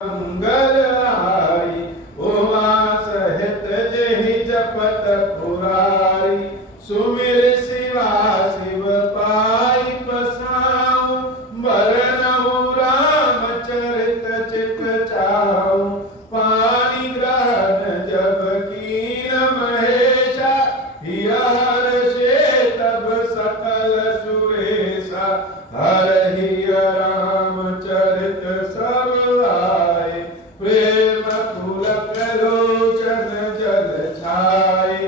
मंगल हारी उमा सहित जेहि जपत पुरारी सुमिर शिवा शिव पाई पसाऊ बरनऊ राम चरित चित चाऊ पानी ग्रहण जब कीन महेशा हियर से तब सकल सुरेशा हरहि राम चरित सब आए प्रेम पुलक लोचन जल छाए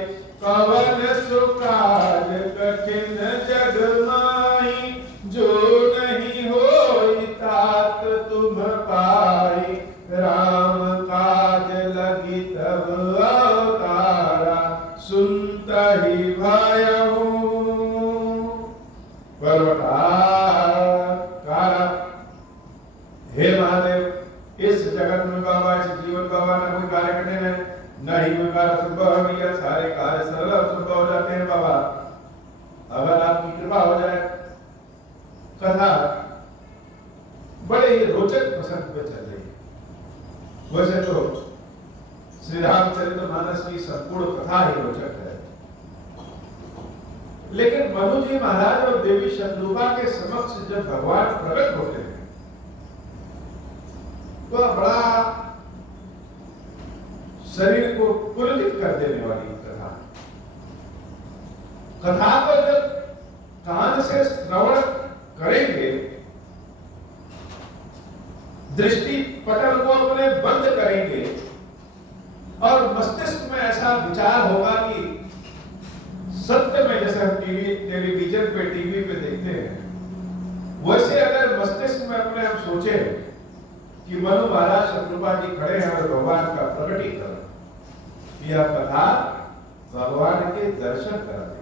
कवन सुकाज कठिन जग माई जो नहीं होई तात तुम पाई राम काज लगी तब अवतारा सुनत ही भयहु हे महादेव इस जगत में बाबा इस जीवन बाबा न कोई कार्य करने में न ही कोई कार्य संभव है भैया सारे कार्य सरल संभव हो जाते हैं बाबा अगर आपकी कृपा हो जाए। कथा बड़े ही रोचक प्रसंग पे चल रही है। वैसे तो श्री रामचरितमानस की संपूर्ण कथा ही रोचक है, लेकिन मनु जी महाराज और देवी शतरूपा के समक्ष जब भगवान प्रकट होते हैं तो बड़ा शरीर को पुलकित कर देने वाली कथा को जब कान से श्रवण करेंगे, दृष्टि पटल को अपने बंद करेंगे और मस्तिष्क में ऐसा विचार होगा कि सत्य में, जैसे हम टेलीविजन पे टीवी पे देखते हैं, वैसे अगर मस्तिष्क में अपने हम सोचे कि मनु महाराज शत्रुपा जी खड़े हैं और भगवान का प्रकटीकरण, यह कथा भगवान के दर्शन करा देगी।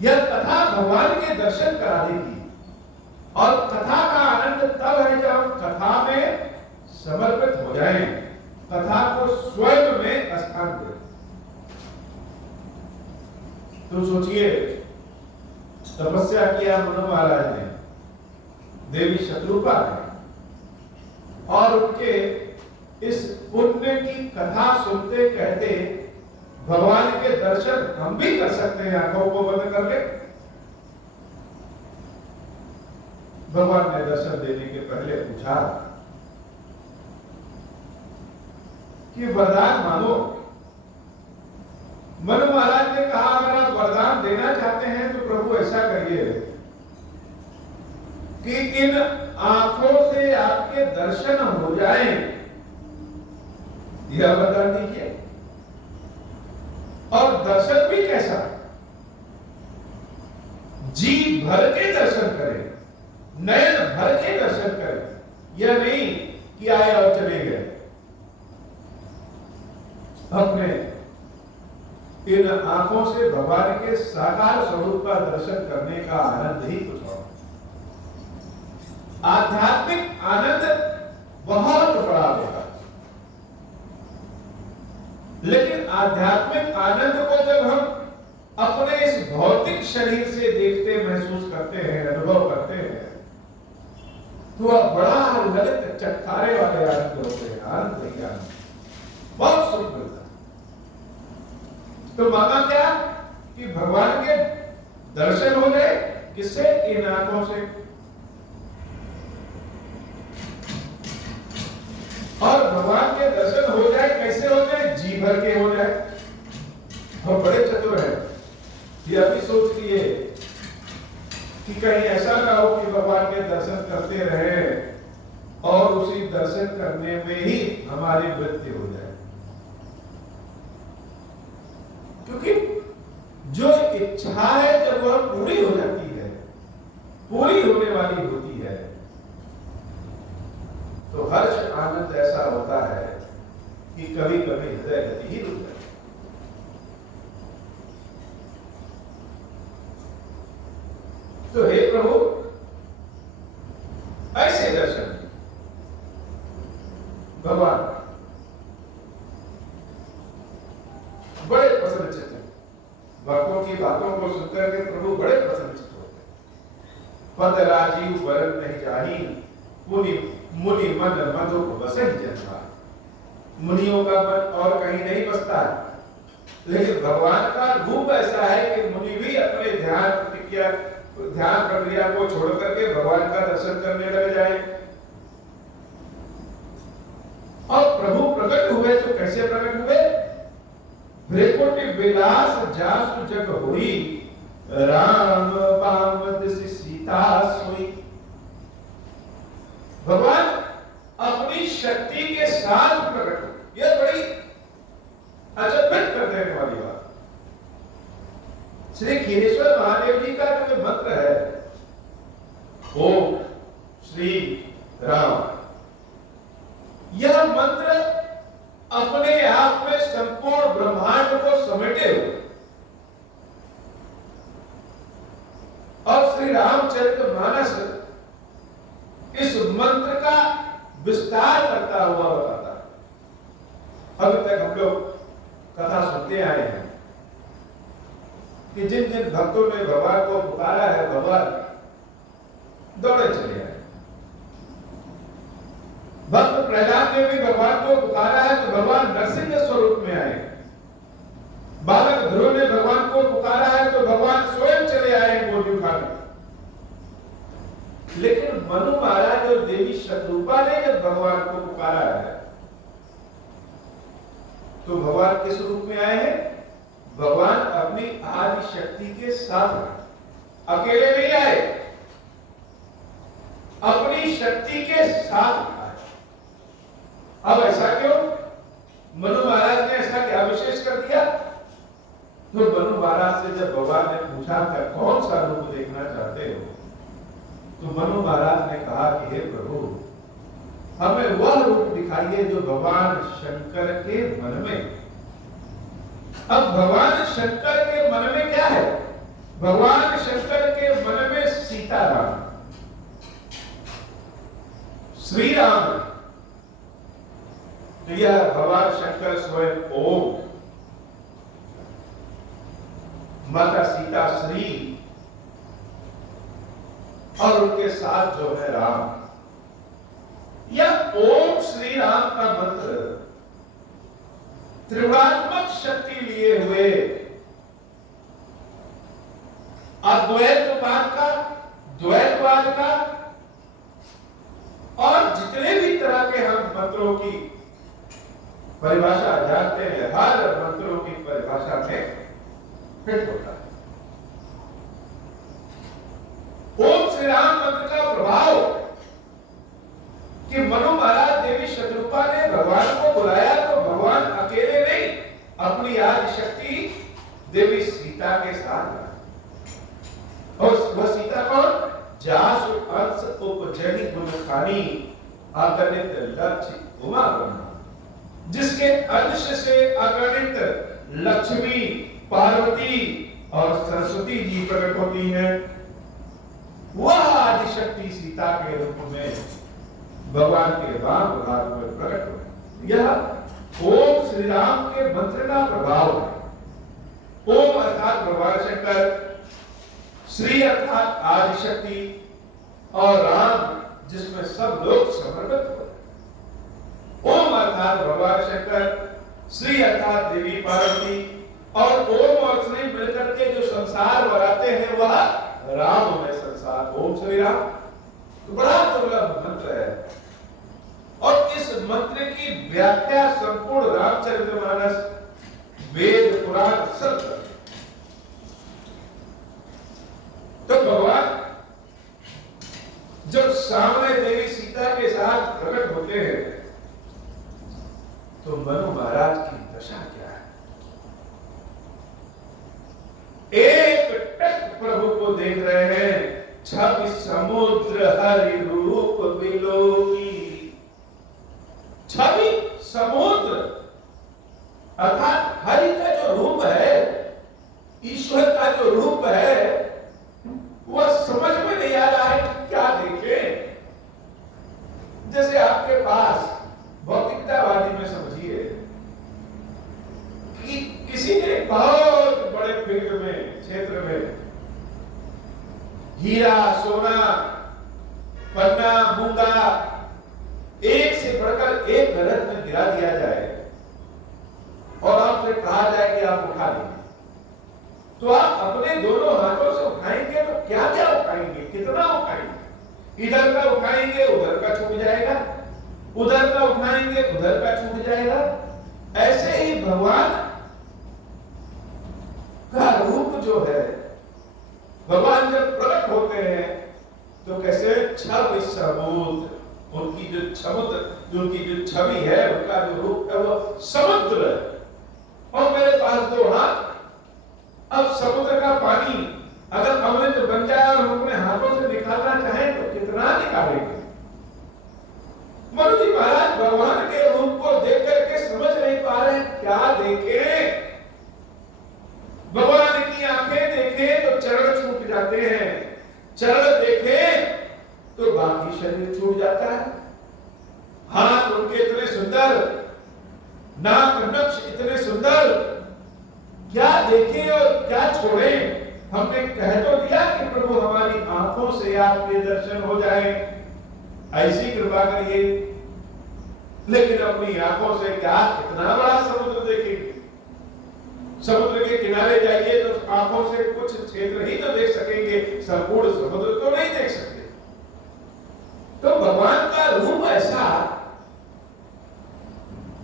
यह कथा भगवान के दर्शन करा देगी और कथा का आनंद तब है जब हम कथा में समर्पित हो जाएं, कथा को स्वयं में स्थान दें। तो सोचिए, तपस्या किया मनु महाराज ने, देवी शत्रुपा ने, और उनके इस पुण्य की कथा सुनते कहते भगवान के दर्शन हम भी कर सकते हैं, आंखों को बंद कर ले। भगवान ने दर्शन देने के पहले पूछा कि वरदान मांगो। मनु महाराज ने कहा, अगर आप वरदान देना चाहते हैं तो प्रभु ऐसा करिए कि इन आंखों से आपके दर्शन हो जाएं, यह वरदान दीजिए। और दर्शन भी कैसा? जी भर के दर्शन करें, नयन भर के दर्शन करें। यह नहीं कि आए और चले गए। अपने इन आंखों से भगवान के साकार स्वरूप का दर्शन करने का आनंद ही कुछ और। आध्यात्मिक आनंद बहुत बड़ा होगा, लेकिन आध्यात्मिक आनंद को जब हम अपने इस भौतिक शरीर से देखते, महसूस करते हैं, अनुभव करते हैं, तो वह बड़ा ललित चटकारे वाले आनंद होते हैं। आनंद ही आनंद, बहुत सुख मिलता है। तो माना क्या कि भगवान के दर्शन हो जाए, किससे? इन आंखों से। और भगवान के दर्शन हो जाए, कैसे हो जाए? जी भर के हो जाए। और बड़े चतुर है, ये अभी सोच लिए कि कहीं ऐसा ना हो कि भगवान के दर्शन करते रहे और उसी दर्शन करने में ही हमारी मृत्यु हो जाए। क्योंकि जो इच्छा है जब वह पूरी हो जाती है, पूरी होने वाली होती है, तो हर्ष आनंद ऐसा होता है कि कभी कभी हृदय गति ही रुक जाती है। तो हे प्रभु, ऐसे दर्शन भगवान बड़े प्रसन्नचित्त हैं। भक्तों की बातों को सुनकर के प्रभु बड़े प्रसन्नचित्त होते हैं। पद राजीव वरण नहीं जाही पुनि मुनि मन मधु बसहि जन्मा। मुनियों का मन और कहीं नहीं बसता है, लेकिन भगवान का रूप ऐसा है कि मुनि भी अपने ध्यान प्रक्रिया को छोड़ करके भगवान का दर्शन करने लग जाए। और प्रभु प्रकट हुए तो कैसे प्रकट हुए? भ्रेकुटी विलास जासु जग हुई, राम बाम सीता सोई। भगवान अपनी शक्ति के साथ प्रकट हुए। यह बड़ी अचंभित कर देने वाली बात। श्री खीरेश्वर महादेव जी का जो मंत्र है, ओम श्री राम, यह मंत्र अपने आप में संपूर्ण ब्रह्मांड को समेटे हुए और श्री रामचरितमानस इस मंत्र का विस्तार करता हुआ बताता है। अभी तक हम लोग कथा सुनते आए हैं कि जिन जिन भक्तों ने भगवान को पुकारा है, भगवान दौड़े चले आए। भक्त प्रहलाद ने भी भगवान को पुकारा है तो भगवान नरसिंह स्वरूप में आए। बालक ध्रुव ने भगवान को पुकारा है तो भगवान स्वयं चले आए गोदी उठाकर। लेकिन मनु महाराज और देवी शतरूपा ने जब भगवान को पुकारा है तो भगवान किस रूप में आए हैं? भगवान अपनी आदि शक्ति के साथ आए, अकेले नहीं आए, अपनी शक्ति के साथ आए। अब ऐसा क्यों? मनु महाराज ने ऐसा क्या विशेष कर दिया? तो मनु महाराज से जब भगवान ने पूछा कि कौन सा रूप देखना चाहते हो, तो मनु महाराज ने कहा कि हे प्रभु, हमें वह रूप दिखाइए जो भगवान शंकर के मन में। अब भगवान शंकर के मन में क्या है? भगवान शंकर के मन में सीताराम, श्री राम। तो यह भगवान शंकर स्वयं ओम, माता सीता श्री, और उनके साथ जो है राम। यह ओम श्री राम का मंत्र त्रिगुणात्मक शक्ति लिए हुए अद्वैतवाद का, द्वैतवाद का और जितने भी तरह के हम मंत्रों की परिभाषा जानते हैं, हर मंत्रों की परिभाषा में फिट होता है। ओम श्री राम मंत्र का प्रभाव कि मनु महाराज देवी शतरूपा ने भगवान को बुलाया तो भगवान अकेले नहीं, अपनी आदि शक्ति देवी सीता के साथ आई। और वह सीता कौन? जासु अंश उपजनी गुणखानी अगणित लक्ष्य उमा ब्रह्मा, जिसके अंश से अगणित लक्ष्मी, पार्वती और सरस्वती जी प्रकट होती हैं। वह आदि शक्ति सीता के रूप में भगवान के वाम भाग में प्रकट हुए। यह ओम श्री राम के मंत्र का प्रभाव है। ओम अर्थात भगवान शंकर, श्री अर्थात आदि शक्ति, और राम जिसमें सब लोग समर्पित हो। ओम अर्थात भगवान शंकर, श्री अर्थात देवी पार्वती, और ओम और श्री मिलकर के जो संसार बनाते हैं वह राम में संसार। ओम श्री राम तो बड़ा दुर्लभ मंत्र है और इस मंत्र की व्याख्या संपूर्ण रामचरितमानस, वेद, पुराण सब करते। तो भगवान जब सामने देवी सीता के साथ प्रकट होते हैं तो मनु महाराज की दशा क्या है? एक टक प्रभु को देख रहे हैं, छवि समुद्र हरि रूप बिलोकी। छवि समुद्र अर्थात हरि का जो रूप है, ईश्वर का जो रूप है, वह समझ में नहीं आ रहा है कि क्या देखें। जैसे आपके पास भौतिकतावादी में समझिए कि किसी ने बहुत बड़े फील्ड में, क्षेत्र में हीरा, सोना, पन्ना, मूंगा एक से बढ़कर एक गलत में गिरा दिया जाए और आपसे कहा जाए कि आप उठा लेंगे, तो आप अपने दोनों हाथों से उठाएंगे तो क्या क्या उठाएंगे, कितना उठाएंगे? इधर का उठाएंगे उधर का छूट जाएगा, उधर का उठाएंगे उधर का छूट जाएगा। ऐसे ही भगवान का रूप जो है, भगवान जब प्रकट होते हैं तो कैसे छवि समुद्र, उनकी जो छवि है, उनका जो रूप है वो समुद्र है। और मेरे पास दो हाथ, अब समुद्र का पानी अगर अमृत बन जाए और हम अपने हाथों से निकालना चाहें तो कितना निकालेंगे? मनु जी महाराज भगवान के रूप को देख करके समझ नहीं पा रहे हैं, क्या देखें? भगवान की आंखें देखें तो चरण छूट जाते हैं, चरण देखें तो बाकी शरीर छूट जाता है। हाथ उनके इतने सुंदर, नाक नक्श इतने सुंदर, क्या देखें और क्या छोड़ें? हमने कह तो दिया कि प्रभु हमारी आंखों से आपके दर्शन हो जाए, ऐसी कृपा करिए, लेकिन अपनी आंखों से क्या कितना बड़ा समुद्र देखेंगे? समुद्र के किनारे जाइए तो आंखों से कुछ क्षेत्र ही तो देख सकेंगे, संपूर्ण समुद्र तो नहीं देख सकते। तो भगवान का रूप ऐसा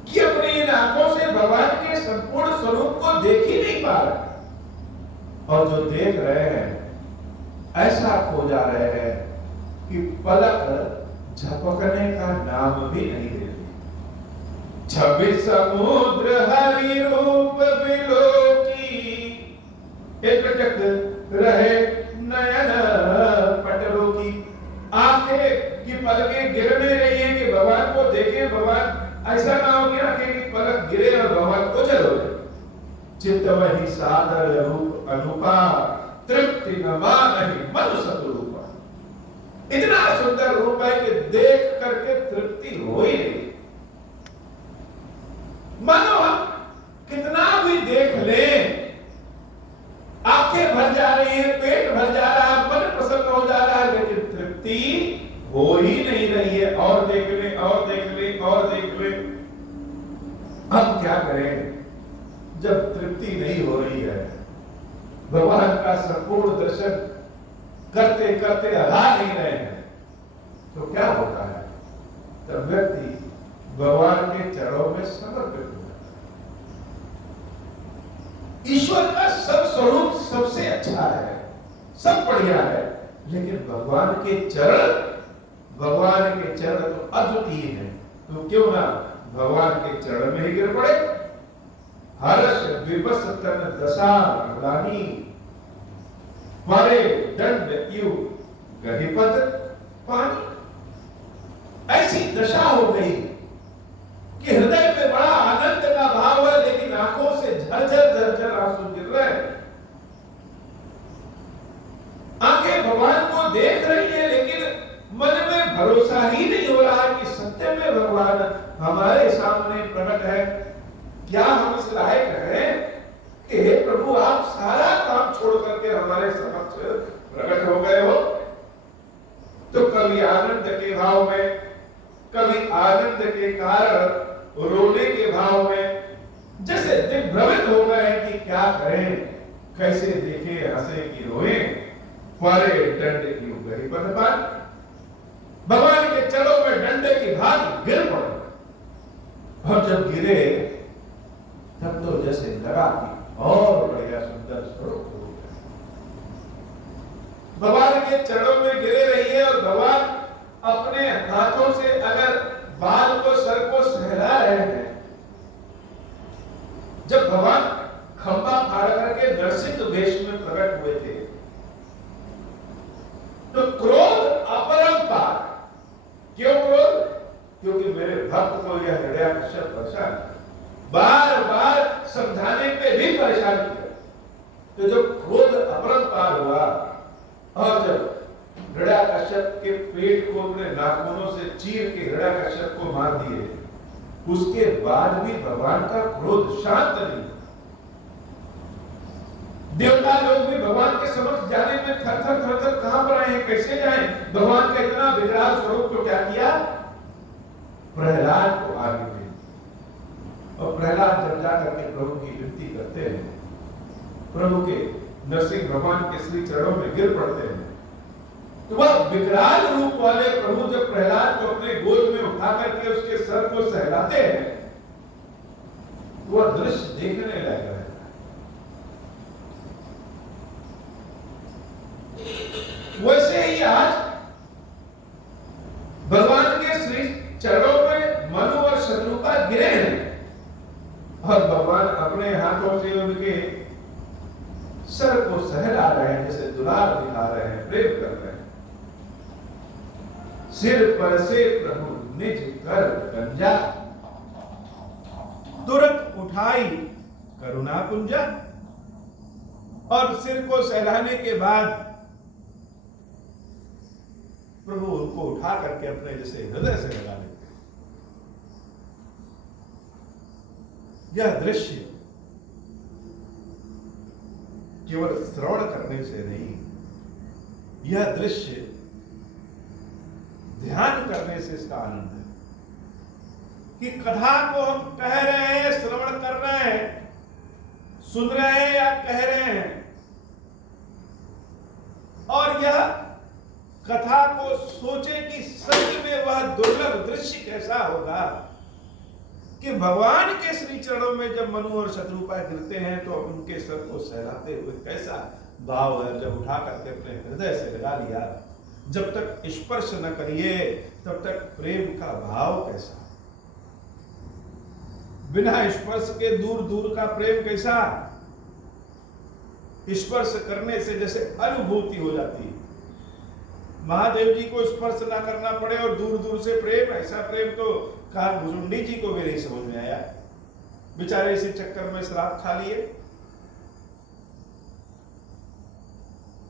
कि अपनी इन आंखों से भगवान के संपूर्ण स्वरूप को देख ही नहीं पा रहे, और जो देख रहे हैं ऐसा खो जा रहे हैं कि पलक झपकने का नाम भी नहीं लेते। छवि समुद्र हरि रूप बिलोकी, एकटक रहे नयन पटलों की। आंखें की पलकें गिर नहीं रही है कि भगवान को देखें, भगवान ऐसा ना हो कि आंखें की पलक गिरे और भगवान ओझल हो जाए। चित्त वही सादर रूप अनुपा, तृप्ति न मानहि मनु सतरूपा। इतना सुंदर रूप है कि देख करके तृप्ति हो ही नहीं। मानो हम कितना भी देख लें, आंखें भर जा रही है, पेट भर जा रहा है, मन प्रसन्न हो जा रहा है, लेकिन तृप्ति हो ही नहीं रही है। और देख ले और देख ले और देख ले। हम क्या करें जब तृप्ति नहीं हो रही है? भगवान का संपूर्ण दर्शन करते करते अधा नहीं रहे हैं तो क्या होता है? तब व्यक्ति भगवान के चरणों में समर्पित हो जाता है। ईश्वर का सब स्वरूप सबसे अच्छा है, सब बढ़िया है, लेकिन भगवान के चरण तो अद्वितीय है। तो क्यों ना भगवान के चरण में ही गिर पड़े। हर्ष विवश तन दशा रानी, मारे दंड यू गहिपद पानी। ऐसी दशा हो गई कि हृदय में बड़ा आनंद का भाव है, लेकिन आंखों से झरझर आंसू गिर रहे हैं। आंखें भगवान को देख रही है, लेकिन मन में भरोसा ही नहीं हो रहा कि सत्य में भगवान हमारे सामने प्रकट है। क्या हम इस लायक हैं कि हे प्रभु आप सारा काम छोड़ करके हमारे समक्ष प्रकट हो गए हो? तो कभी आनंद के भाव में, कभी आनंद के कारण रोने के भाव में, जैसे दिग्भ्रमित हो गए कि क्या करें, कैसे देखें, हंसे कि रोए। मारे डंडे की गई पद, भगवान के चरणों में डंडे की भांति गिर पड़े। और जब गिरे तब तो जैसे लगा कि और बढ़िया सुंदर स्वरूप हो गया। भगवान के चरणों में गिरे रहिए और भगवान अपने हाथों से अगर बाल को, सर को सहला रहे हैं। जब भगवान खंबा फाड़ करके नरसिंह वेश में प्रकट हुए थे तो क्रोध अपरंपार। क्यों क्रोध? क्योंकि मेरे भक्त को यह हृदयाकर्षक परेशान, बार बार समझाने पे भी परेशान किया। तो जब क्रोध अपरंपार हुआ और जब हृदयाकर्षक के पेट को अपने नाखूनों से चीर के हृदयाकर्षक को मार दिए, उसके बाद भी भगवान का क्रोध शांत नहीं। देवता लोग भी भगवान के समक्ष जाने में थर-थर कहां पर आए हैं, कैसे जाएं? भगवान का इतना विकराल स्वरूप को क्या किया? प्रहलाद को आगे भेज। और प्रहलाद जब जाकर के प्रभु की विनती करते हैं, प्रभु के नरसिंह भगवान के श्री चरणों में गिर पड़ते हैं, तो वह विकराल रूप वाले प्रभु जब प्रहलाद को अपने गोद में उठा करके उसके सर को सहलाते हैं, वह दृश्य देखने लग रहता है। वैसे ही आज भगवान के श्री चरणों में मनु और शत्रुपा गिरे हैं और भगवान अपने हाथों से उनके सर को सहला रहे हैं, जैसे दुलार दिखा रहे हैं, प्रेम कर रहे हैं। सिर पर से प्रभु निज कर गंजा, तुरंत उठाई करुणा पुंजा। और सिर को सहलाने के बाद प्रभु उनको उठा करके अपने जैसे हृदय से लगा लेते। यह दृश्य केवल श्रवण करने से नहीं, यह दृश्य ध्यान करने से इसका आनंद है कि कथा को हम कह रहे हैं, श्रवण कर रहे हैं, सुन रहे हैं या कह रहे हैं, और यह कथा को सोचे कि सच में वह दुर्लभ दृश्य कैसा होगा कि भगवान के श्री चरणों में जब मनु और शत्रुपा गिरते हैं तो उनके सर को सहलाते हुए कैसा भाव है। जब उठा करके अपने हृदय से लगा लिया, जब तक स्पर्श न करिए तब तक प्रेम का भाव कैसा, बिना स्पर्श के दूर दूर का प्रेम कैसा, स्पर्श करने से जैसे अनुभूति हो जाती है। महादेव जी को स्पर्श ना करना पड़े और दूर दूर से प्रेम, ऐसा प्रेम तो कहा भुजुंडी जी को भी नहीं समझ में आया, बेचारे इसी चक्कर में शराब खा लिए।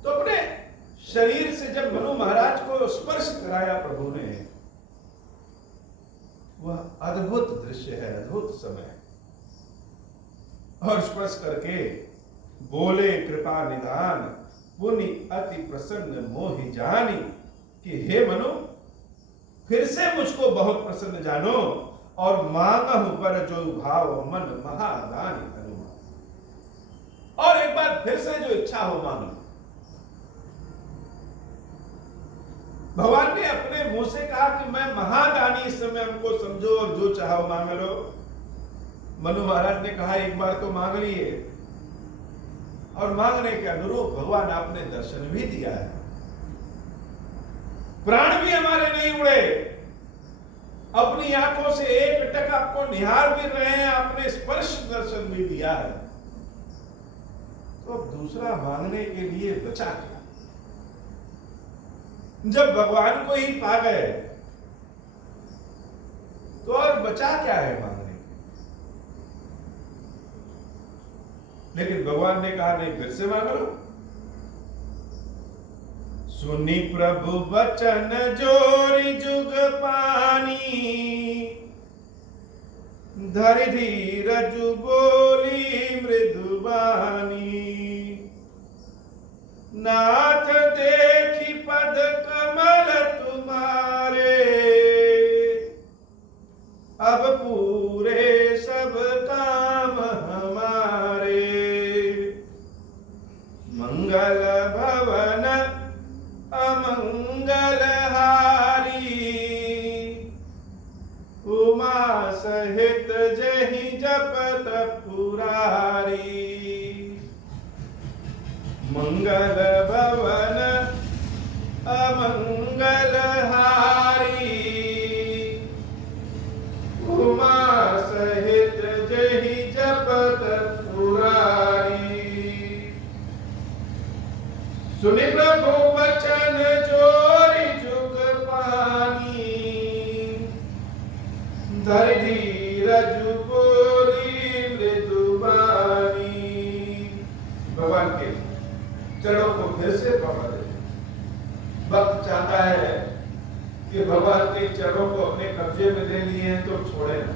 तो अपने शरीर से जब मनु महाराज को स्पर्श कराया प्रभु ने, वह अद्भुत दृश्य है, अद्भुत समय। और स्पर्श करके बोले कृपा निधान, पुनि अति प्रसन्न मोहि जानी, कि हे मनु फिर से मुझको बहुत प्रसन्न जानो, और मांगहु बर जो भाव मन महादानी अनुमान। और एक बार फिर से जो इच्छा हो मांगो। भगवान ने अपने मुंह से कहा कि मैं महादानी, इस समय हमको समझो और जो चाहो मांग लो। मनु महाराज ने कहा एक बार तो मांग लिए, और मांगने के अनुरूप भगवान आपने दर्शन भी दिया है। प्राण भी हमारे नहीं उड़े, अपनी आंखों से एक टक आपको निहार भी रहे हैं, आपने स्पर्श दर्शन भी दिया है। तो अब दूसरा मांगने के लिए बचा क्या? जब भगवान को ही पा गए तो और बचा क्या है मांगने? लेकिन भगवान ने कहा नहीं, फिर से मांग लो। सुनी प्रभु वचन जोरी जुग पानी, धरि धीरज बोली मृदुबानी। नाथ देखी पद कमल तुम्हारे, अब पूरे सब काम हमारे। मंगल भवन अमंगल हारी, उमा सहित जहि जपत पुरारी। मंगल भवन अमंगल हारी, उमा सहित जहि जपत पुरारी। सुनि प्रभु वचन जोरी जुग पानी, धरि धीरज बोली मृदुबानी। भगवान के चरणों को फिर से पकड़ ले। भक्त चाहता है कि भगवान के चरणों को अपने कब्जे में ले लिए हैं तो छोड़े ना।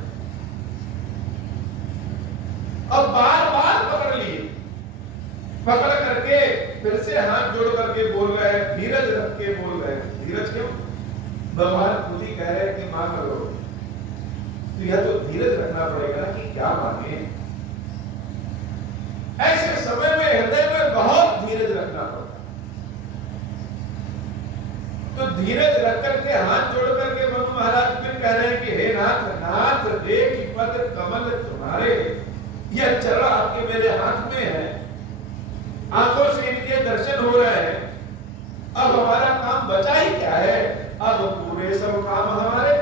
अब बार बार पकड़ लिए, पकड़ करके फिर से हाथ जोड़ करके बोल रहे हैं, धीरज रख के बोल रहे हैं। धीरज क्यों? भगवान खुद ही कह रहे हैं कि मांग लो। तो यह तो धीरज रखना पड़ेगा ना कि क्या मांगे। ऐसे समय में हृदय में बहुत धीरज रखना पड़ता। तो धीरज रख करके हाथ जोड़ करके मनु महाराज फिर कह रहे हैं कि हे नाथ, नाथ देख पद कमल तुम्हारे, यह चरण आपके मेरे हाथ में है, आंखों से इनके दर्शन हो रहे हैं, अब हमारा काम बचा ही क्या है, अब पूरे सब काम हमारे।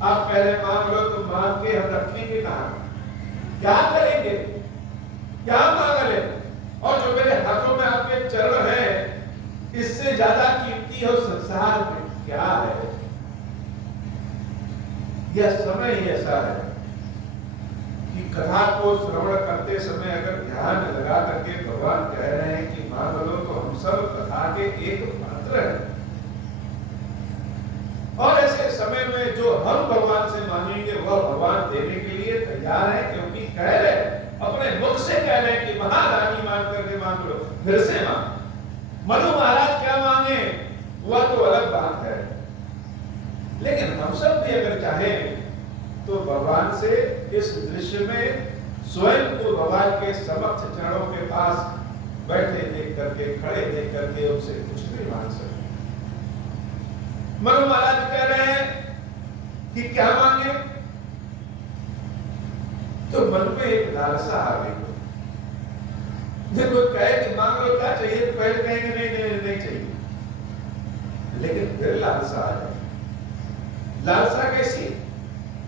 आप पहले मांग लो तो मांग के हम रखेंगे कहां, क्या करेंगे, क्या मांग ले। और जो मेरे हाथों में आपके चरण हैं, इससे ज्यादा कीमती हो संसार में क्या है। यह समय ही ऐसा है कि कथा को श्रवण करते समय अगर ध्यान लगा करके भगवान कह रहे हैं कि मांग लो, तो हम सब कथा के एक पात्र हैं। और ऐसे समय में जो हम भगवान से मांगेंगे वह भगवान देने के लिए तैयार है, क्योंकि कह रहे अपने मुख से कह रहे हैं कि महारानी मांग करके मांग लो, फिर से मांग। मनु महाराज क्या मांगे वह तो अलग बात है, लेकिन हम सब भी अगर चाहें तो भगवान से इस दृश्य में स्वयं को भगवान के समक्ष चरणों के पास बैठे देख करके, खड़े देख करके उनसे कुछ भी मांग सकते। मनु महाराज कह रहे हैं कि क्या मांगे, तो मन में एक लालसा आ गई। देखो कहे कि मांग लो क्या चाहिए, तो पहले कहेंगे नहीं नहीं नहीं चाहिए, लेकिन फिर लालसा आ जाए। लालसा कैसी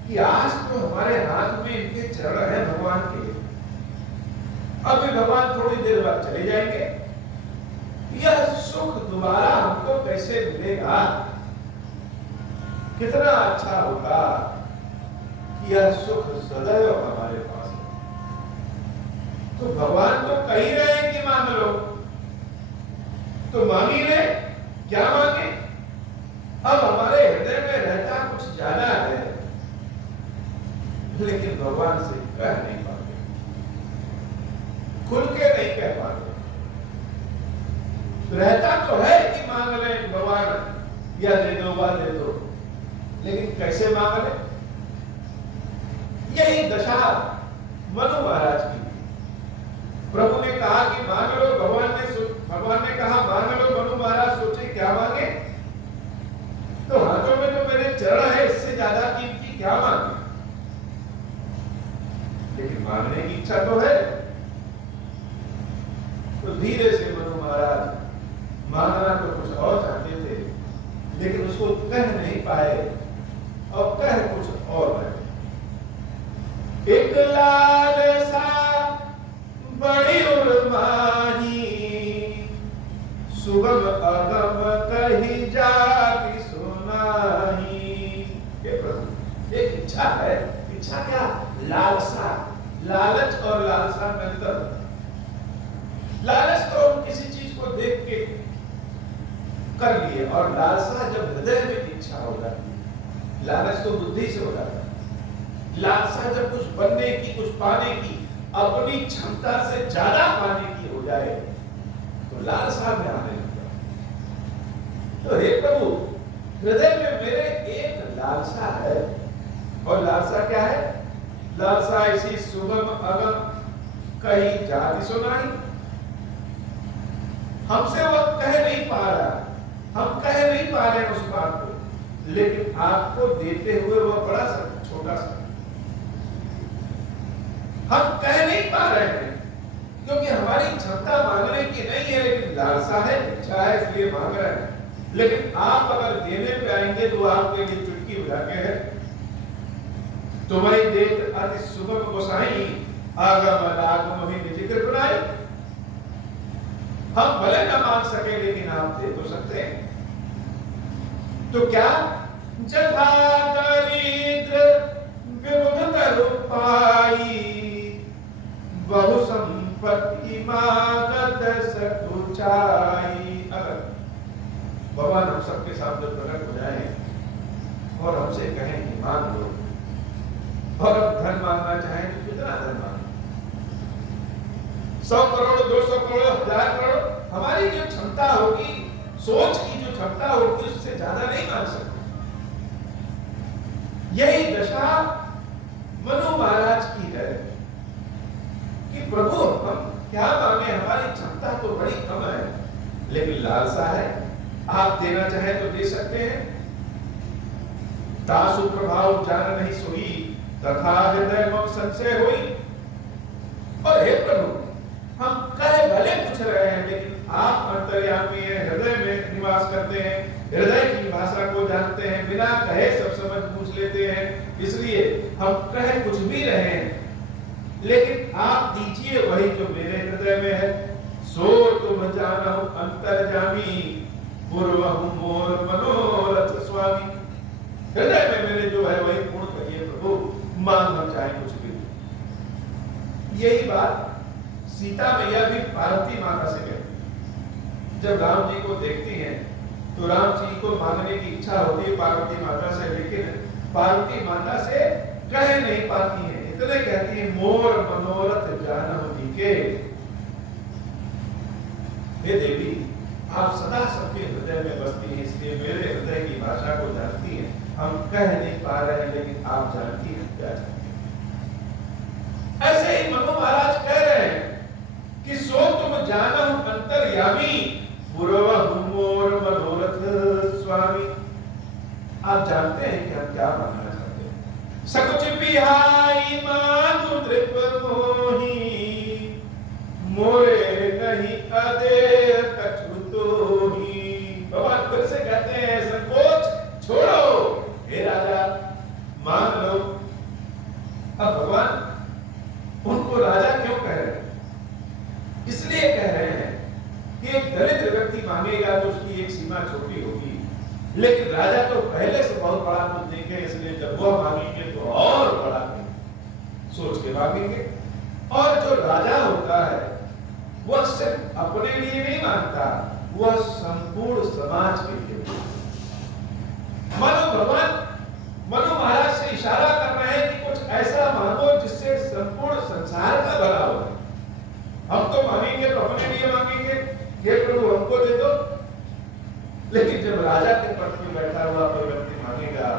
कि आज तो हमारे हाथ में इनके चरण हैं भगवान के, अभी भगवान थोड़ी देर बाद चले जाएंगे, यह सुख दोबारा हमको कैसे मिलेगा। कितना अच्छा होगा कि यह सुख सदैव हमारे पास है। तो भगवान तो कह ही रहे हैं कि मांग लो, तो मांगी ले, क्या मांगे। अब हमारे हृदय में रहता कुछ ज्यादा है, लेकिन भगवान से कह नहीं पाते, खुल के नहीं कह पाते। रहता तो है कि मांग ले भगवान, या दे दो वह दे दो, लेकिन कैसे मांग ले। यही दशा मनु महाराज की। प्रभु ने कहा कि मांग लो, भगवान ने कहा मांग लो। मनु महाराज सोचे क्या मांगे, तो हाथों में तो मेरे चरण है, इससे ज्यादा कीमती क्या मांगे। लेकिन मांगने की इच्छा तो है, तो धीरे से मनु महाराज मांगना तो कुछ और चाहते थे, लेकिन उसको कह नहीं पाए, और कह कुछ और रहे। एक लालसा बड़ी उर्माही, सुगम अगम कही जाति सुनाही। ये प्रभु एक इच्छा है, इच्छा क्या, लालसा। लालच और लालसा में अंतर। लालच तो हम किसी चीज को देख के कर लिए, और लालसा जब हृदय में इच्छा हो जाती है। लालच तो बुद्धि से हो जाता है, लालसा जब कुछ बनने की, कुछ पाने की, अपनी क्षमता से ज्यादा पाने की हो जाए, तो लालसा में आने लगता है। तो हे प्रभु, हृदय में मेरे एक लालसा है, और लालसा क्या है, लालसा इसी सुगम अगम कही जाति सुनाई। हमसे वो कह नहीं पा रहा, हम कह नहीं पा रहे उस बात को, लेकिन आपको देते हुए वो बड़ा सा छोटा सा हम कह नहीं पा रहे हैं, क्योंकि हमारी क्षमता मांगने की नहीं है, लेकिन लालसा है, इच्छा है, इसलिए मांग रहे हैं। लेकिन आप अगर देने पे आएंगे तो आपके लिए चुटकी बजा के है, तुम्हारी देत अति सुगम गोसाई, आगम अनागम ही निज कृपणाई। हम भले ना मांग सके, लेकिन आप दे तो सकते हैं। तो क्या, जथा दरिद्र विबुध तरु पाई, बहु संपत्ति मागत सकुचाई। अगर भगवान हम सबके सामने प्रकट हो जाए और हमसे कहें कि मांग लो, और अब धन मांगना चाहें तो कितना धन मांगे, 100 करोड़, 200 करोड़, 1000 करोड़, हमारी जो क्षमता होगी, सोच की जो क्षमता होगी, उससे ज्यादा नहीं मांग सकते। यही दशा क्या मांगे, हमारी क्षमता तो बड़ी कम है, लेकिन लालसा है, आप देना चाहे तो दे सकते हैं। दासु प्रभाव जान नहीं सोई, तथा हृदय मम संशय होई। और हे प्रभु, हम कहे भले पूछ रहे हैं, लेकिन आप अंतर्यामी हैं, हृदय में निवास करते हैं, हृदय की भाषा को जानते हैं, बिना कहे सब समझ पूछ लेते हैं, इसलिए हम कहे कुछ भी रहे हैं, लेकिन आप दीजिए वही जो मेरे हृदय में है। सो तुम जानहु अंतर्यामी, पूर्वहु मोर मनोरथ स्वामी। हृदय में मेरे जो है वही पूर्ण करिए प्रभु, मांग हम चाहे कुछ भी। यही बात सीता मैया भी पार्वती माता से कहती। जब राम जी को देखती हैं तो राम जी को मांगने की इच्छा होती है पार्वती माता से, लेकिन पार्वती माता से कह नहीं पाती हैं, इतने कहती है मोर मनोरथ जानहु लीके। हे देवी, आप सदा सबके हृदय में बसती हैं, इसलिए मेरे हृदय की भाषा को जानती हैं। हम कह नहीं पा रहे हैं, लेकिन आप जानती हैं क्या जानती हैं। ऐसे ही मनु महाराज कह रहे हैं कि सो तुम जानहु अंतर्यामी, पूर्वहु मोर मनोरथ स्वामी। आप जानते हैं कि हम क्या मांगना चाहते हैं। सकुच बिहाई मांगु नृप मोही, मोरे नहीं अदेर कछु तोही। भगवान फिर से कहते हैं संकोच छोड़ो, हे राजा मांग लो। अब भगवान उनको राजा क्यों कह रहे हैं? इसलिए कह रहे हैं कि एक दरिद्र व्यक्ति मांगेगा तो उसकी एक सीमा छोटी होगी, लेकिन राजा तो पहले से बहुत बड़ा कुछ देखे, इसलिए जब वह मांगेंगे तो और बड़ा सोच के मांगेंगे। और जो राजा होता है वह सिर्फ अपने लिए नहीं मांगता, वह संपूर्ण समाज के लिए। मनु महाराज से इशारा कर रहे हैं कि कुछ ऐसा मांगो जिससे संपूर्ण संसार का भला हो। हम तो मांगेंगे तो अपने लिए मांगेंगे, हे प्रभु हमको दे दो, लेकिन जब राजा के पद में बैठा हुआ कोई व्यक्ति मांगेगा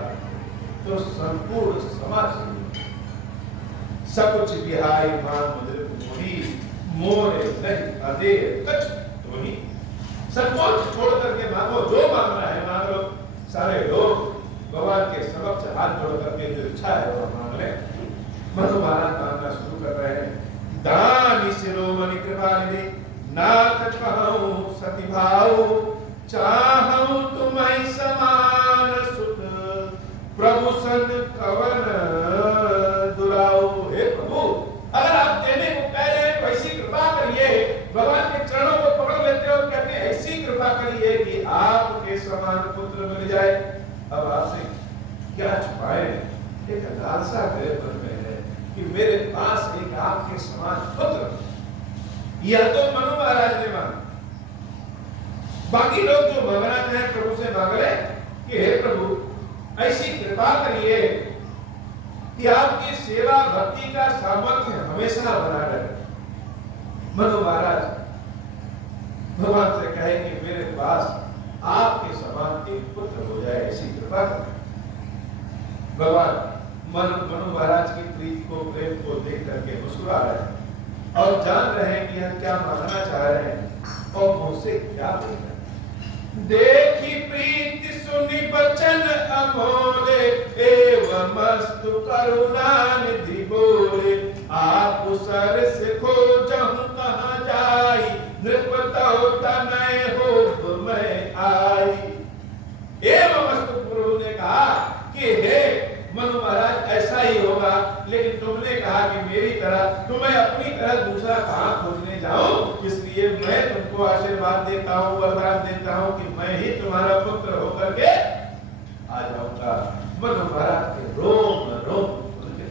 तो संपूर्ण समाज। सकुच बिहाई मांग मोरे नहीं अदेर कछ तोही। संकोच छोड़ करके मांगो, जो मांगना है मांग लो। सारे लोग भगवान के समक्ष हाथ जोड़ करके जो इच्छा है वो मांग ले। मनु महाराज मांगना शुरू कर रहे हैं। दानी शिरोमणि कृपा निधि, नाथ कहूं सति भाऊ, चाहूं तुम्हारी समान सुत, प्रभु सन कवन दुलाऊ। हे प्रभु, अगर आप देने को कह रहे हैं तो ऐसी कृपा करिए, भगवान के चरणों को पकड़ लेते हो, कहते हैं ऐसी कृपा करिए कि आपके समान पुत्र मिल जाए। अब आपसे क्या छुपाए, एक लालसा मेरे मन में है कि मेरे पास एक आपके समान पुत्र। यह तो मनु महाराज ने मांगा। बाकी लोग जो मांगना चाहे प्रभु से मांग ले कि हे प्रभु ऐसी कृपा करिए कि आपकी सेवा भक्ति का सामर्थ्य हमेशा बना रहे। मनु महाराज भगवान से कहे कि मेरे पास आपके समान एक पुत्र हो जाए, ऐसी कृपा करें। भगवान मनु महाराज की प्रीति को, प्रेम को देख करके मुस्कुरा रहे हैं और जान रहे हैं कि हम क्या मांगना चाह रहे हैं और मुझसे क्या बोल रहे हैं। देखी प्रीति सुनी बचन अमोले, एवं मस्तु करुणा निधि बोले, आप सर से खोजहु कहाँ जाई, नृपतौ तनय हो मैं आई। एवं मस्तु प्रभु ने कहा कि हे मनु महाराज ऐसा ही होगा, लेकिन तुमने कहा कि मेरी तरह तुम्हें अपनी तरह दूसरा कहां खोजने जाऊं, इसलिए मैं तुमको आशीर्वाद देता हूं, वरदान देता हूं कि मैं ही तुम्हारा पुत्र होकर के आ जाऊंगा। मनु महाराज के रोम रोम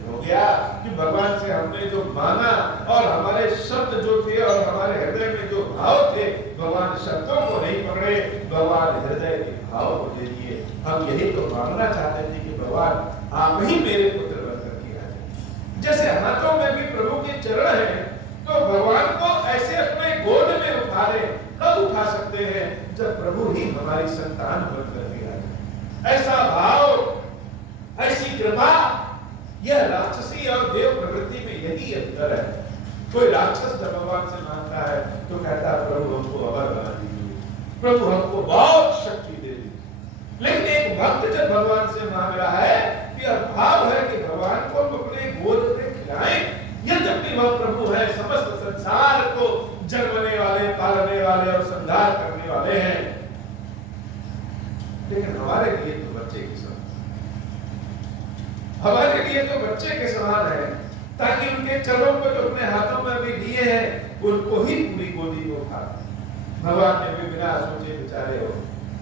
हो गया कि भगवान से हमने जो मांगा और हमारे शब्द जो थे और हमारे हृदय में जो भाव थे, भगवान शब्दों को नहीं पकड़े, भगवान हृदय के भाव को दे दिए। हम यही तो मांगना चाहते थे कि भगवान आप ही मेरे पुत्र बनकर के आ जाए। जैसे हाथों में भी प्रभु के चरण हैं, तो भगवान को ऐसे अपने गोद में उठा ले। कब उठा सकते हैं? जब प्रभु ही हमारी संतान बनकर के आ जाए। ऐसा भाव, ऐसी कृपा, यह राक्षसी और देव प्रवृत्ति में यही अंतर है। कोई राक्षस जब भगवान से मांगता है तो कहता है प्रभु हमको अमर बना दीजिए, प्रभु हमको बहुत शक्ति दे दीजिए। लेकिन एक भक्त जब भगवान से मांग रहा है कि भाव है कि भगवान को हम अपने गोद में खिलाएं, यद्यपि वह प्रभु है, समस्त संसार को जन्मने वाले, पालने वाले और संहार करने वाले हैं, लेकिन हमारे लिए तो बच्चे के समान, हमारे लिए तो बच्चे के समान है, ताकि उनके चरणों को जो अपने हाथों में भी दिए हैं उनको ही पूरी गोदी को उठा। भगवान ने भी बिना सोचे विचारे हो,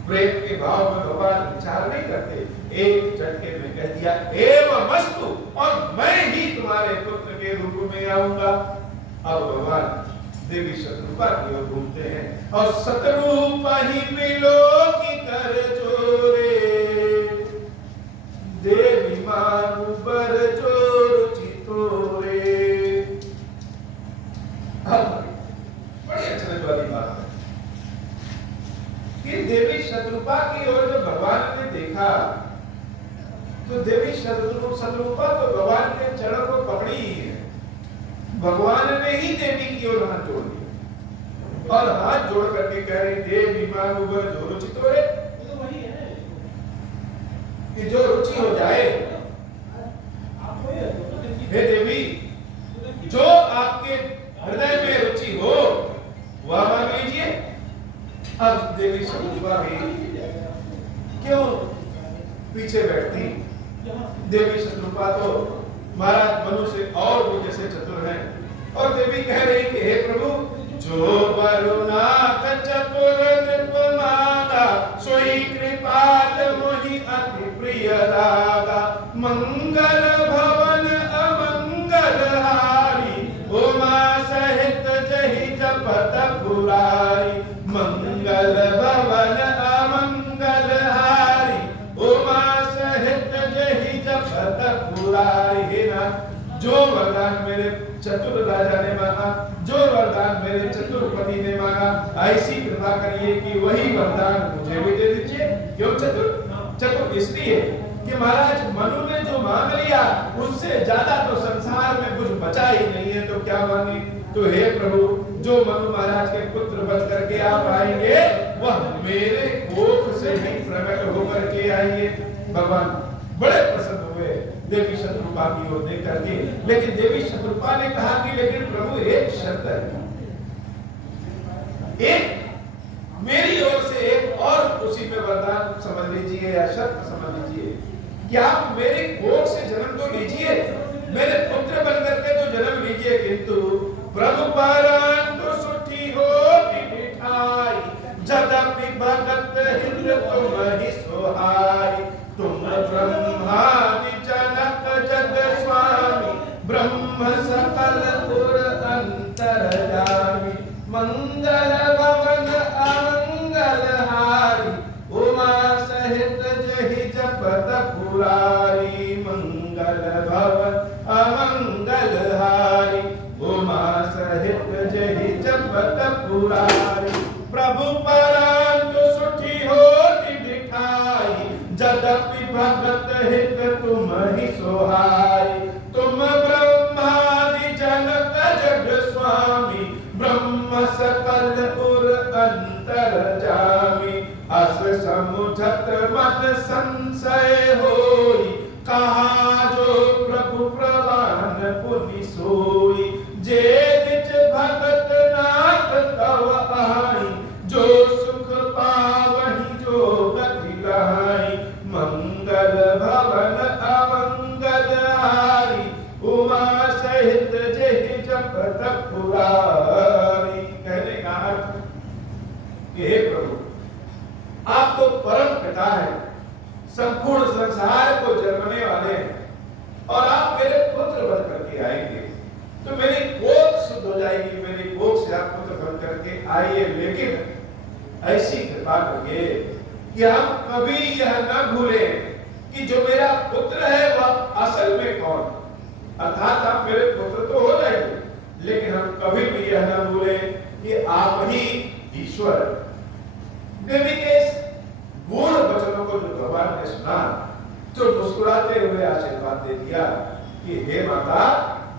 प्रेम के भाव में भगवान विचार नहीं करते, एक झटके में कह दिया एवमस्तु, और मैं ही तुम्हारे पुत्र के रूप में आऊंगा। अब भगवान देवी शत्रुपा की ओर घूमते हैं और शत्रुपा ही मिलो की कर जोरे, देवी मानु बर जोर चितोरे। बड़ी अचरज वाली बात है कि देवी शत्रुपा की ओर जब भगवान ने देखा तो देवी शत्रुपा तो भगवान के चरण को पकड़ी ही है, भगवान ने ही देवी की ओर हाथ जोड़ दिया और हाथ जोड़ करके कह रही देवी मानु बर जो रुचि तोरे, तो वही है कि जो रुचि हो जाए। हे देवी, जो आपके हृदय में रुचि हो वह मांग लीजिए। अब देवी शत्रुपा भी क्यों पीछे बैठती, देवी शत्रुपा तो महाराज मनु से और भी जैसे चतुर हैं, और देवी कह रही कि हे प्रभु, जो वरुणाक चतुर नृप मांगा, सोई कृपाल मोहि अति प्रिय लागा। मंगल भवन अमंगल हारी, उमा सहित जहि जपत पुरारी। मंगल भवन अमंगल हारी, उमा सहित जहि जपत पुरारी। हे नाथ, जो वरदान मेरे चतुर राजा ने मांगा, जो वरदान मेरे चतुरपति ने मांगा, ऐसी कृपा करिए कि वही वरदान मुझे भी दे दीजिए। क्यों चतुर? चतुर इसलिए कि महाराज मनु ने जो मांग लिया उससे ज्यादा तो संसार में कुछ बचा ही नहीं है, तो क्या मांगे। तो हे प्रभु, जो मनु महाराज के पुत्र बन करके आप आएंगे वह मेरे कोख से ही प्रकट होकर के आएंगे। भगवान बड़े प्रसन्न हुए देवी शत्रुपा की ओर देख करके, लेकिन देवी शत्रुपा ने कहा कि लेकिन प्रभु एक शर्त है, एक मेरी ओर से एक और उसी में वरदान समझ लीजिए या शर्त समझ लीजिए कि आप मेरे कोख से जन्म तो लीजिए, मेरे पुत्र बन करके तो जन्म लीजिए, किंतु प्रभु परंतु सुठी हो की मिठाई, जदपि भगत हिंद तुम ही सोहाई। तुम ब्रह्मादि जनक जग स्वामी, ब्रह्म सकल पुर अंतर्यामी। मंगल भवन अमंगल हारी, उमा सहित जहि जपत पुरारी। मंगल भवन अमंगल हारी, उमा सहित जहि जपत पुरारी। प्रभु परंतु सुठी होती दिखाई, जदपि भगत हित तुम ही सोहाई। तुम ब्रह्मादि जनक जग स्वामी, ब्रह्म सकल पुर अंतर्यामी। अस समुझत मन संशय होई, कहा जो प्रभु प्रवान पुनि सोई। जे निज भगत नाथ तव आई, जो सुख पावहि जो गति लहाई। मंगल भवन अमंगल हारी, उमा सहित जहि जपत पुरारी। कहने का अर्थ कि हे प्रभु, आप तो परम पिता हैं, संपूर्ण संसार को जन्मने वाले हैं, और आप मेरे पुत्र बन करके आएंगे तो मेरी कोख शुद्ध हो जाएगी, मेरी कोख से आप पुत्र बन करके आइए। लेकिन ऐसी कृपा करिए कि हम कभी यह न भूलें कि जो मेरा पुत्र है वह असल में कौन, अर्थात आप मेरे पुत्र तो हो जाएंगे, लेकिन हम कभी भी यह न भूलें कि आप ही ईश्वर। देवी के गुण वचनों को जो भगवान ने सुना तो मुस्कुराते हुए आशीर्वाद दे दिया कि हे माता,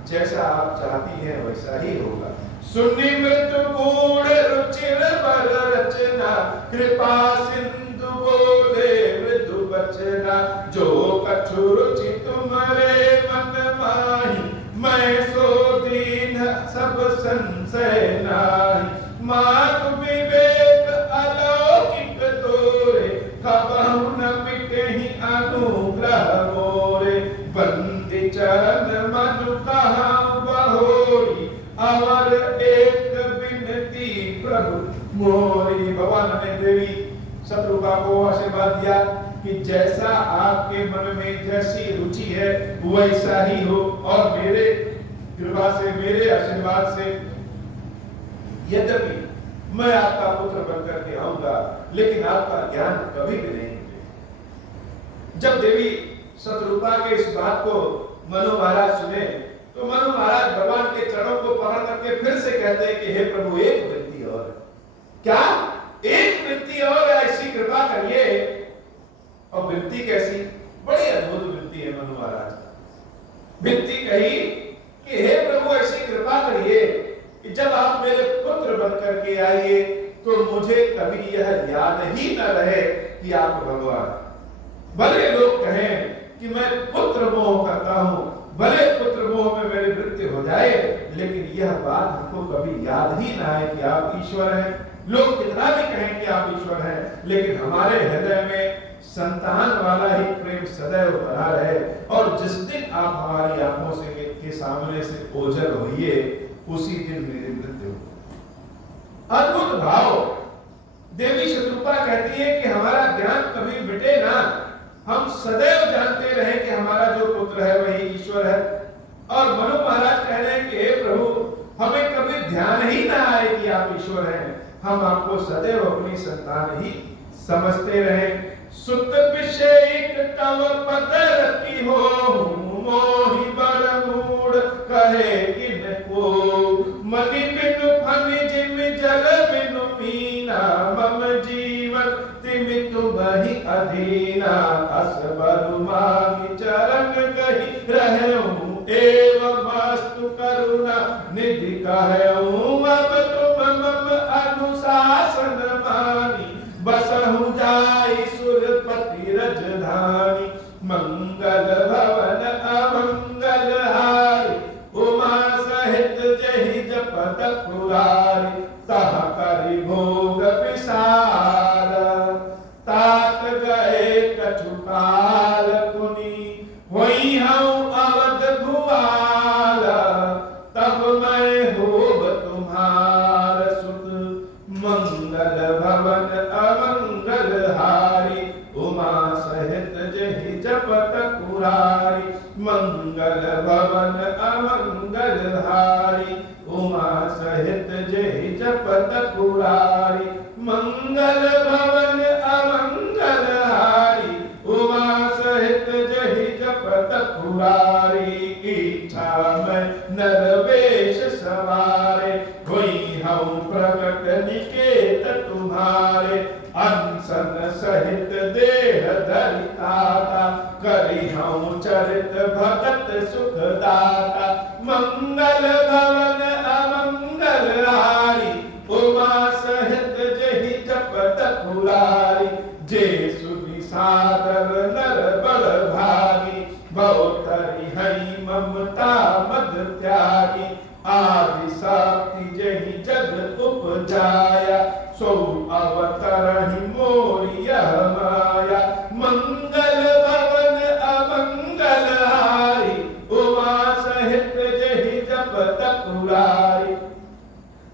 जैसा आप चाहती हैं वैसा ही होगा। सुनि मृत्यु गूढ़ रुचिर बर रचना, कृपा सिंधु बोले मृदु बचना। जो कछु रुचि तुम्हारे मन माही, मैं सो दीन सब संशय नाही। मार्ग विवेक अलौकिक तोरे, कबहु न मिटहि अनुग्रह मोरे। बंदी चरण मनु कहाऊं बहोरी, अवर एक विनती प्रभु मोरी। भगवान ने देवी शत्रुपा को आशीर्वाद दिया कि जैसा आपके मन में जैसी रुचि है वैसा ही हो, और मेरे कृपा से, मेरे आशीर्वाद से यद्यपि मैं आपका पुत्र बनकर के आऊंगा, लेकिन आपका ज्ञान कभी भी नहीं मिलेगा। जब देवी शत्रुपा के इस बात को मनु महाराज सुने, तो मनु महाराज भगवान के चरणों को पकड़ करके फिर से कहते हैं कि हे प्रभु, एक विनती और। क्या? एक विनती और, ऐसी कृपा करिए। और विनती कैसी? बड़ी अद्भुत विनती है मनु महाराज। विनती कही कि हे प्रभु, ऐसी कृपा करिए कि जब आप मेरे पुत्र बनकर के आइए तो मुझे कभी यह याद ही न रहे कि आप भगवान। भले लोग कहें कि मैं पुत्र मोह करता हूं, भले पुत्र मोह में मेरी मृत्यु हो जाए, लेकिन यह बात हमको कभी याद ही ना आए कि आप ईश्वर हैं। लोग कितना भी कहें कि आप ईश्वर हैं, लेकिन हमारे हृदय में संतान वाला ही प्रेम सदैव बना रहे। और जिस दिन आप हमारी आंखों से के सामने से ओझल होइए, उसी दिन मेरी मृत्यु। अद्भुत भाव। देवी शत्रुपा कहती है कि हमारा ज्ञान कभी मिटे ना, हम सदैव जानते रहे कि हमारा जो पुत्र है वही ईश्वर है। और मनु महाराज कह रहे हैं कि हे प्रभु, हमें कभी ध्यान ही ना आए कि आप ईश्वर हैं, हम आपको सदैव अपनी संतान ही समझते रहे। सुत विषयिक तव पद रति हो, मोहि बर मूढ़ कहे किन को। मनि बिनु फनि जिम जल बिनु मीना, मम जीवन तिम तुम्हि अधीना। अस बरु मांगि चरण कहि रहूं, एवं मस्तु करुणा निधि कहूं। अब तुम मम अनुशासन मानी, बसहु जाई सुरपति रजधानी। मंगल भवन अमंगल हारी, उमा सहित जहि जपत पुरारी। तह करि भोग विसार, तात गए कछु काल पुनि। होई हूँ अवध भुआल, तब मैं होब तुम्हार सुत। मंगल भवन अमंगल हारी, उमा सहित जहि जपत पुरारी। मंगल भवन अमंगल हारी, उमा सहित जहि जपत पुरारी। मंगल भवन अमंगल हारी, उमा सहित जहि जपत पुरारी। इच्छा में नरवेश सवारे, हुई हूँ प्रकट निकेत तुम्हारे। अनशन सहित देह धरिताता, करी हूँ चरित भगत सुखदाता। मंगल भवन अमंगल हारी, उमा सहित जहि जपत पुरारी। जे सुनि सादर नर बल भागी, बहुतरि हई ममता मद त्यागी। आदि शक्ति जहि जग उपजाया, सो अवतरहि मोरि यह माया। मंगल भवन अमंगल हारी, उमा सहित जहि जपत पुरारी।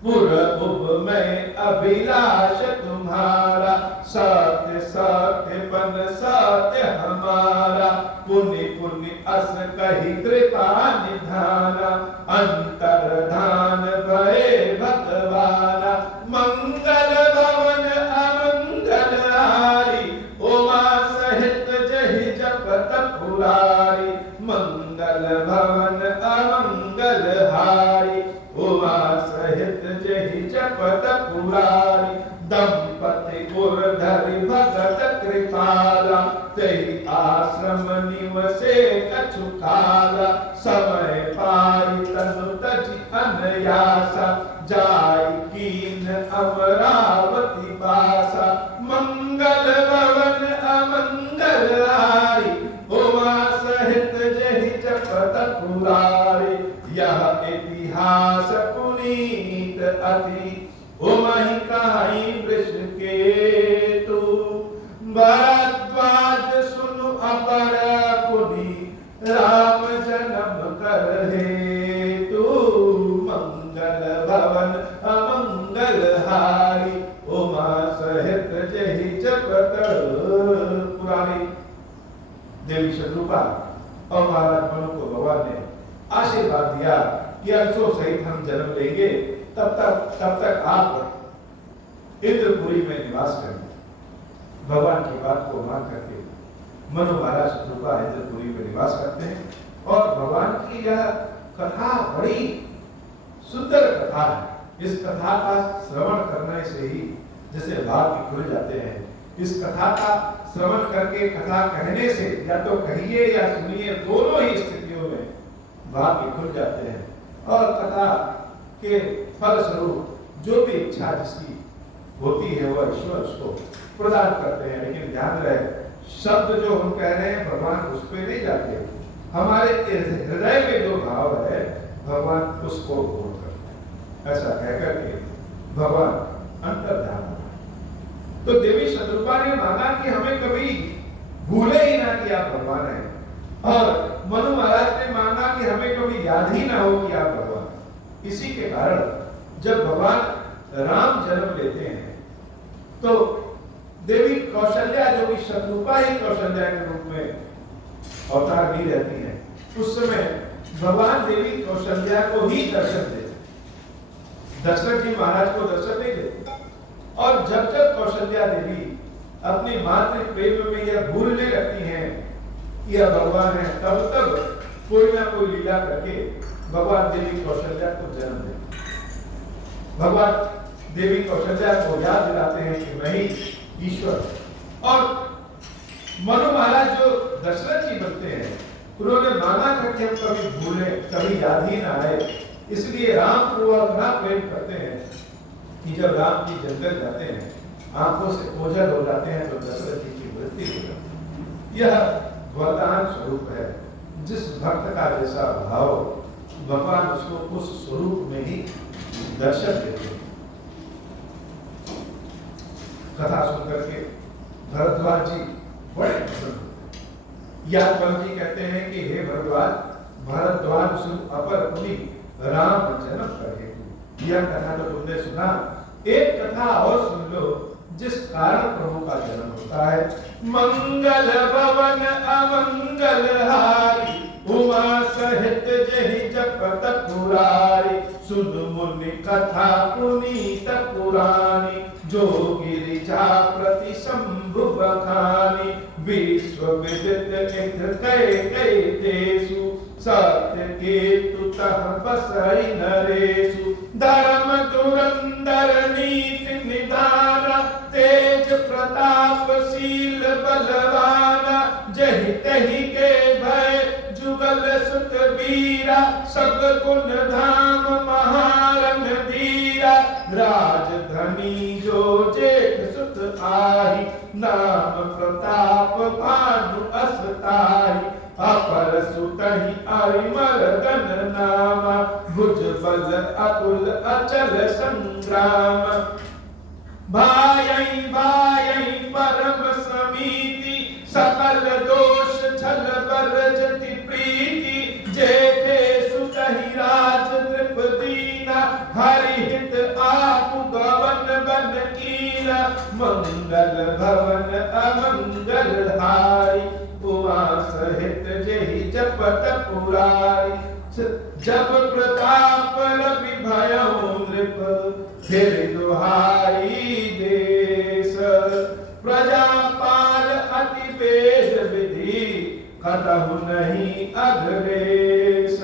पुर उप में अभिलाष तुम्हारा, सत्य सत्य बन सत्य हमारा। पुनि पुनि अस कहि कृपा निधाना, अंतर्धान भये भगवाना। मंगल भवन अमंगल हारी, उमा सहित जहि जपत पुरारी। मंगल भवन अमंगल हारी, उमा सहित जहि जपत पुरारी। दंपति पुर धरि भगत कृपाला, तेहि आश्रम निवसे कछु काला। समय पाई जपत पुरारी, यह इतिहास पुनीत अति, उमहि कहाई वृष के तू, भरद्वाज सुनु अपर पुनि, राम जन्म कर हेतु, मंगल भवन अमंगल हारी, उमा सहित जहि जपत पुरारी। देवी शत्रुपा और महाराज मनु को भगवान ने आशीर्वाद दिया कि अंशों सहित हम जन्म लेंगे, तब तक आप इंद्रपुरी में निवास करेंगे। भगवान की बात को मान करके मनु महाराज शत्रुपा इंद्रपुरी में निवास करते हैं। और भगवान की यह कथा बड़ी सुंदर कथा है। इस कथा का श्रवण करने से ही जैसे भाग्य खुल जाते हैं। इस कथा का श्रवण करके, कथा कहने से, या तो कहिए या सुनिए, दोनों ही स्थितियों में भाग्य खुल जाते हैं। और कथा के फल स्वरूप जो भी इच्छा जिसकी होती है वह ईश्वर उसको प्रदान करते हैं। लेकिन ध्यान रहे, शब्द जो हम कह रहे हैं भगवान उस पे नहीं जाते, हमारे हृदय में जो भाव है भगवान उसको पूर्ण करते हैं। ऐसा कहकर के भगवान अंतर्धान होता है। तो देवी शत्रुपा ने मांगा कि हमें कभी भूले ही ना कि आप भगवान हैं, और मनु महाराज ने मांगा कि हमें कभी याद ही ना हो कि आप भगवान। इसी के कारण जब भगवान राम जन्म लेते हैं तो देवी कौशल्या, जो कि शत्रुपा ही कौशल्या के रूप में अवतार भी रहती है, उस समय भगवान देवी कौशल्या को ही दर्शन देते, दशरथ जी महाराज को दर्शन नहीं देते। और जब जब कौशल्या देवी अपनी मातृ प्रेम में यह भूलने लगती हैं यह भगवान है, तब तब कोई ना कोई लीला करके भगवान देवी कौशल्या को जन्म देते। भगवान देवी कौशल्या को याद दिलाते हैं कि मैं ही ईश्वर। और मनु महाराज जो दशरथ जी बनते हैं, उन्होंने माना था कि हम कभी भूले, कभी याद ही ना आए, इसलिए राम को इतना प्रेम करते हैं कि जब राम जी जंगल जाते हैं, आंखों से ओझल हो जाते हैं, तो दशरथ जी की मृत्यु हो जाती है। यह वरदान स्वरूप है। जिस भक्त का जैसा भाव, भगवान उसको उस स्वरूप में ही दर्शन देते हैं। कथा सुनकर के भरद्वाज जी बड़े प्रसन्न होते हैं। यादव जी कहते हैं कि हे भरद्वाज सुन अपर पुनि, राम जन्म करे। यह कथा तो तुमने सुना, एक कथा और सुन लो जिस कारण प्रभु का जन्म होता है। मंगल भवन अमंगल हारी, उमा सहित जहि जपत पुरारी, सुन मुनि कथा पुनीत पुरानी, जो गिरिजा प्रति शंभु बखानी, विश्व विदित इध कै देशु, सत्य केतु तह बसई नरेशु, धर्म धुरंधर नीति निदाना, तेज प्रतापशील बलवाना, जहि तहि के भय जुगल सुत वीरा, सब गुण धाम महारन धीरा, राजधनी जो जेठ सुत आही, नाम प्रताप भानु असताई, अपर सुतहि अरिमर्दन नामा, भुज बल अतुल अचल संग्राम, भाई भाई परम समीति, सकल दोष छल बरजति प्रीति, जेठे सुतहि राज नृप दीना, हरिहित आपु गवन बन कीना, मंगल भवन अमंगल हारी, उमा सहित जहि जपत पुरारी, जब प्रताप रवि भयउ नृप, फिर दुहाई देश, प्रजापाल अति वेद विधि, कतहु नहीं अग्रेश,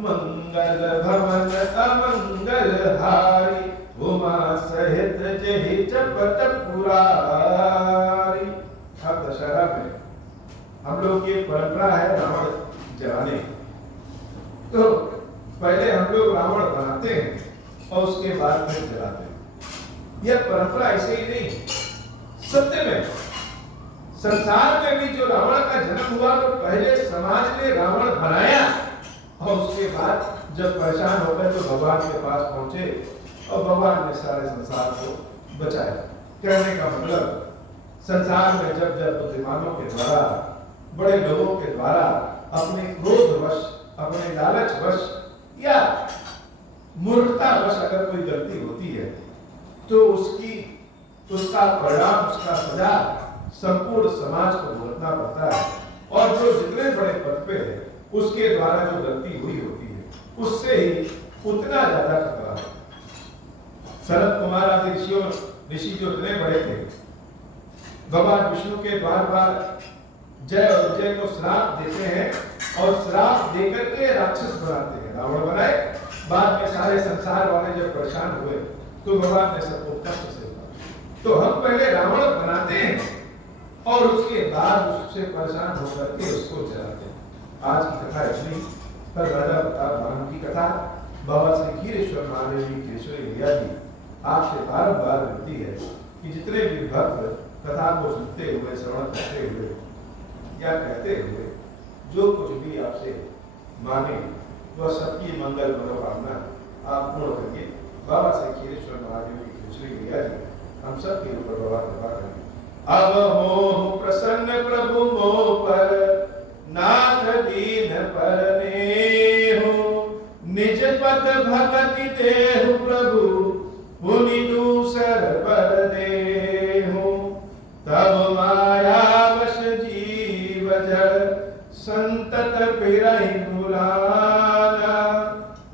मंगल भवन अमंगल हारी, उमा सहित जहि जपत पुरारी। अब दशहरा में हम लोग की परंपरा है रावण जलाने। तो पहले हम लोग रावण बनाते हैं और उसके बाद फिर जलाते हैं। यह परंपरा ऐसे ही नहीं, संसार में भी जो रावण का जन्म हुआ तो पहले समाज ने रावण बनाया और उसके बाद जब परेशान हो गए तो भगवान के पास पहुंचे और भगवान ने सारे संसार को बचाया। कहने का मतलब संसार में जब जब बुद्धिमानों के द्वारा, बड़े लोगों के द्वारा अपने क्रोधवश, अपने लालचवश या मूर्खतावश अगर कोई गलती होती है तो उसका परिणाम, उसका सजा संपूर्ण समाज को भुगतना पड़ता है। और जो जितने बड़े पद पे है उसके द्वारा जो गलती हुई होती है उससे ही उतना ज्यादा खतरा है। सनत कुमार आदि ऋषि जो इतने बड़े थे, भगवान विष्णु के बार बार जय और विजय को श्राप देते हैं और श्राप देकर के राक्षस बनाते हैं, रावण बनाए। बाद में सारे संसार वाले जब परेशान हुए तो भगवान ने सबको कष्ट से दिया। तो हम पहले रावण बनाते हैं और उसके बाद उससे परेशान होकर के उसको जलाते हैं। आज की कथा इतनी, कल राजा प्रताप भानु की कथा, बाबा श्री खीरेश्वर महादेव जी खीरेश्वरी भैया जी आपसे बारंबार विनती है कि जितने भी भक्त कथा को सुनते हुए, श्रवण करते हुए या कहते हुए जो कुछ भी आपसे मांगे वह सबकी मंगल मनोकामना आप पूर्ण करिए। बाबा श्री खीरेश्वर महादेव जी खीरेश्वरी भैया जी हम सब के ऊपर बाबा कृपा करें। अब हो प्रसन्न प्रभु मोह पर, नाथ दीन परने हो, निज पद भगति देहु प्रभु, पुनि दूसर पर देहु। तब माया वश जीव जड़, संतत पिरहि बुलाना,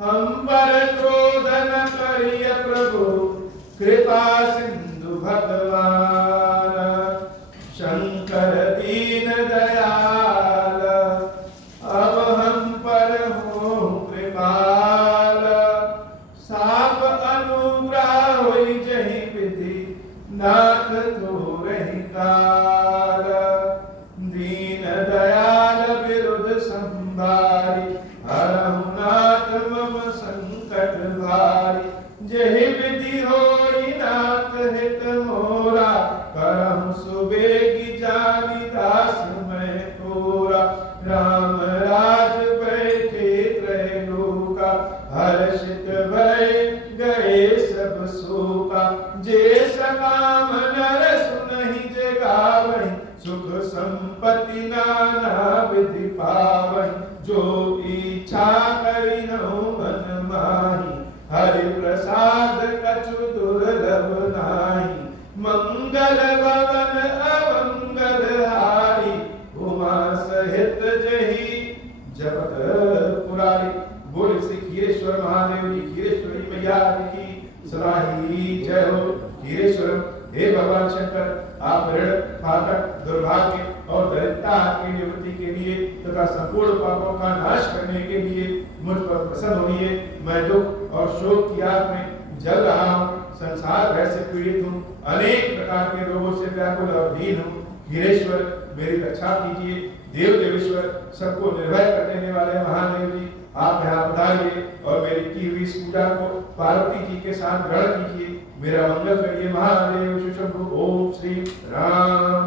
हम पर क्रोध न करिय प्रभु, कृपा सिंधु भगवान। शंकर दीन दयाल, अब हम पर हो कृपाल, साप अनुग्रह होई जहि विधि, नाथ तो रही काल। दीन दयाल विरुद्ध संभारी, हरहु नाथ मम संकट भारी। जहि विधि होई नाथ हित मोरा, करहु सुबेगी जानी दास मैं तोरा। राम राज बैठे त्रैलोका, हर्षित भय गए सब शोका। जे सकाम नर सुनहि जगावहि, सुख संपत्ति नाना विधि पावहि। जो इच्छा करिहु मन माहि, हरि प्रसाद कछु दुर्लभ नाहि। मंगल भवन अमंगल हारी, उमा सहित जहि जपत पुरारी। बोल श्री खीरेश्वर महादेव जी खीरेश्वरी मैया की सदा ही जय हो। खीरेश्वर हे भगवान शंकर, आप ऋण, फाटक, दुर्भाग्य और दरिद्रता की निवृत्ति के लिए तथा संपूर्ण पापों का नाश करने के लिए मुझ पर प्रसन्न होइए। मैं दुख और शोक की आग में जल रहा हूँ, संसार भय से पीड़ित हूँ, अनेक प्रकार के रोगों से व्याकुल और दीन हूँ। खीरेश्वर मेरी रक्षा कीजिए। देव देवेश्वर, सबको निर्भय कर देने वाले महादेव जी, आप यहाँ पधारिए और मेरी की हुई इस पूजा को पार्वती जी के साथ ग्रहण कीजिए। मेरा मंगल करिए महादेव शिव शंभु। ओम श्री राम।